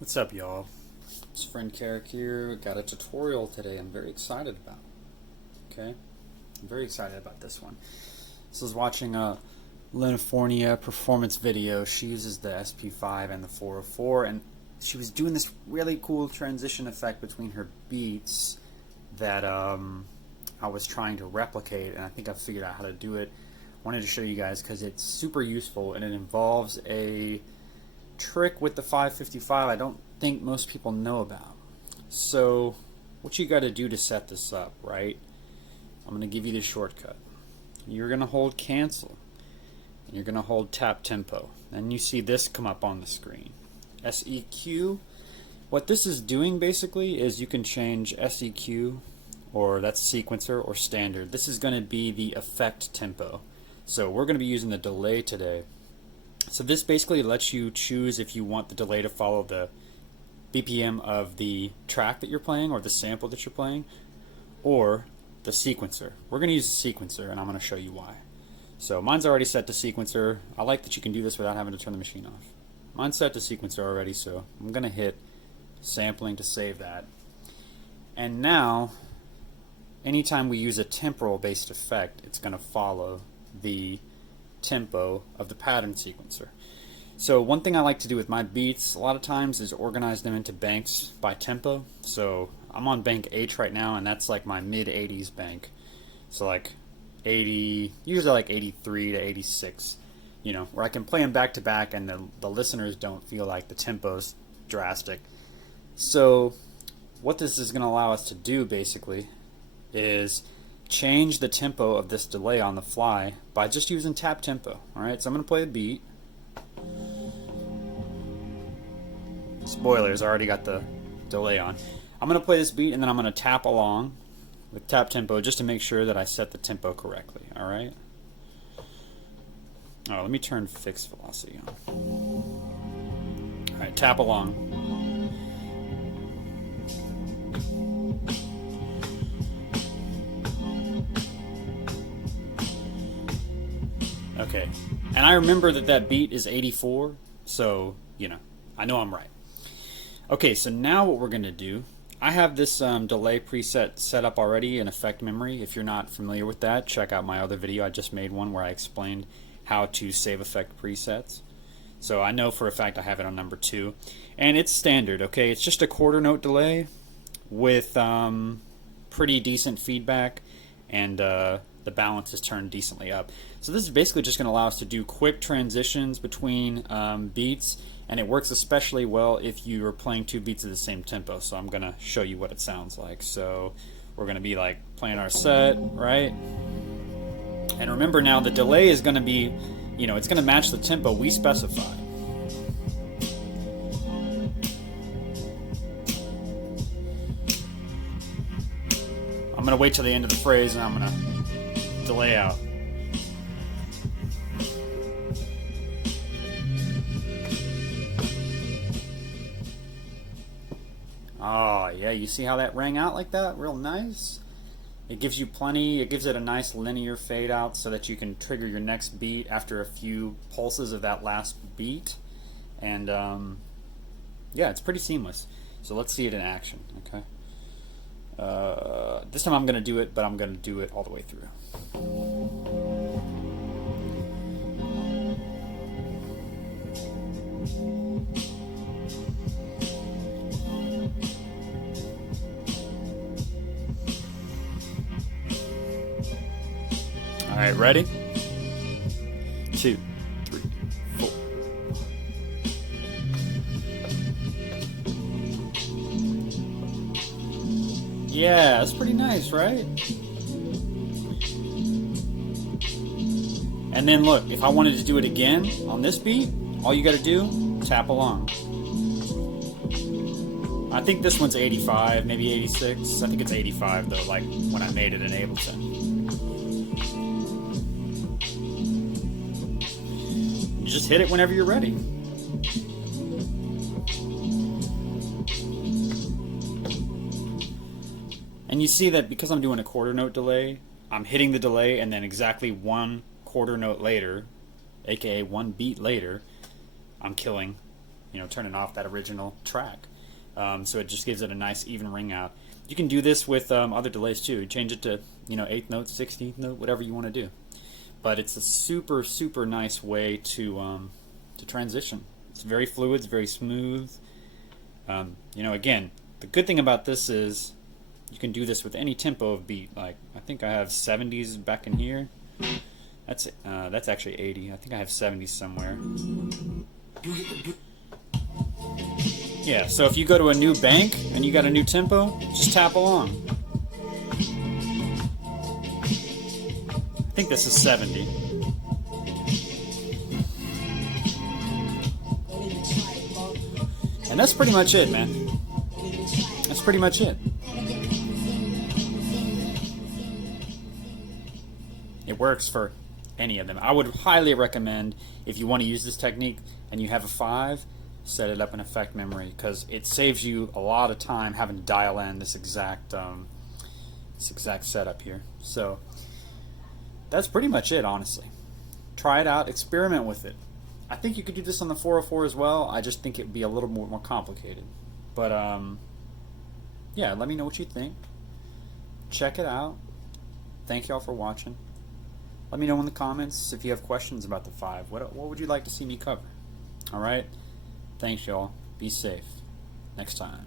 What's up, y'all? It's friend Carrick here. Got a tutorial today I'm very excited about. Okay? I'm very excited about this one. This is watching a Linifornia performance video. She uses the SP-5 and the 404, and she was doing this really cool transition effect between her beats that I was trying to replicate, and I think I figured out how to do it. Wanted to show you guys because it's super useful, and it involves a trick with the 555 I don't think most people know about. So what you got to do to set this up, right? I'm going to give you the shortcut. You're going to hold cancel, and you're going to hold tap tempo, and you see this come up on the screen. SEQ. What this is doing basically is you can change SEQ, or that's sequencer, or standard. This is going to be the effect tempo. So we're going to be using the delay today. So this basically lets you choose if you want the delay to follow the BPM of the track that you're playing or the sample that you're playing, or the sequencer. We're going to use the sequencer, and I'm going to show you why. So mine's already set to sequencer. I like that you can do this without having to turn the machine off. Mine's set to sequencer already, so I'm going to hit sampling to save that. And now, anytime we use a temporal based effect, it's going to follow the tempo of the pattern sequencer. So one thing I like to do with my beats a lot of times is organize them into banks by tempo. So I'm on bank H right now, and that's like my mid 80s bank. So like 80, usually like 83 to 86, you know, where I can play them back to back and the listeners don't feel like the tempo's drastic. So what this is going to allow us to do basically is change the tempo of this delay on the fly by just using tap tempo. Alright, so I'm going to play a beat. Spoilers, I already got the delay on. I'm going to play this beat and then I'm going to tap along with tap tempo just to make sure that I set the tempo correctly. Alright? Oh, let me turn fixed velocity on. Alright, tap along. Okay, and I remember that beat is 84, so, you know, I know I'm right. Okay, so now what we're going to do, I have this delay preset set up already in effect memory. If you're not familiar with that, check out my other video. I just made one where I explained how to save effect presets. So I know for a fact I have it on number 2. And it's standard, okay? It's just a quarter note delay with pretty decent feedback, and the balance is turned decently up. So this is basically just going to allow us to do quick transitions between beats, and it works especially well if you are playing two beats at the same tempo. So I'm going to show you what it sounds like. So we're going to be like playing our set, right? And remember now the delay is going to be, you know, it's going to match the tempo we specify. I'm going to wait till the end of the phrase and I'm going to delay out. Oh, yeah, you see how that rang out like that? Real nice. It gives you plenty, it gives it a nice linear fade out so that you can trigger your next beat after a few pulses of that last beat. And yeah, it's pretty seamless. So let's see it in action, okay? This time I'm going to do it, but I'm going to do it all the way through. Alright, ready? 2, 3, 4. Yeah, that's pretty nice, right? And then look, if I wanted to do it again on this beat, all you gotta do, tap along. I think this one's 85, maybe 86. I think it's 85 though, like when I made it in Ableton. You just hit it whenever you're ready. And you see that because I'm doing a quarter note delay, I'm hitting the delay and then exactly one quarter note later, aka one beat later, I'm killing turning off that original track. So it just gives it a nice even ring out. You can do this with other delays too. Change it to 8th note, 16th note, whatever you want to do. But it's a super, super nice way to transition. It's very fluid, it's very smooth. Again, the good thing about this is you can do this with any tempo of beat. Like, I think I have 70s back in here. That's actually 80. I think I have 70s somewhere. Yeah, so if you go to a new bank and you got a new tempo, just tap along. I think this is 70. And that's pretty much it, man. That's pretty much it. It works for any of them. I would highly recommend, if you want to use this technique and you have a 5, set it up in effect memory, because it saves you a lot of time having to dial in this exact setup here. So that's pretty much it, honestly. Try it out, experiment with it. I think you could do this on the 404 as well. I just think it would be a little more complicated. But yeah, let me know what you think. Check it out. Thank y'all for watching. Let me know in the comments if you have questions about the 5. What would you like to see me cover? Alright? Thanks, y'all. Be safe. Next time.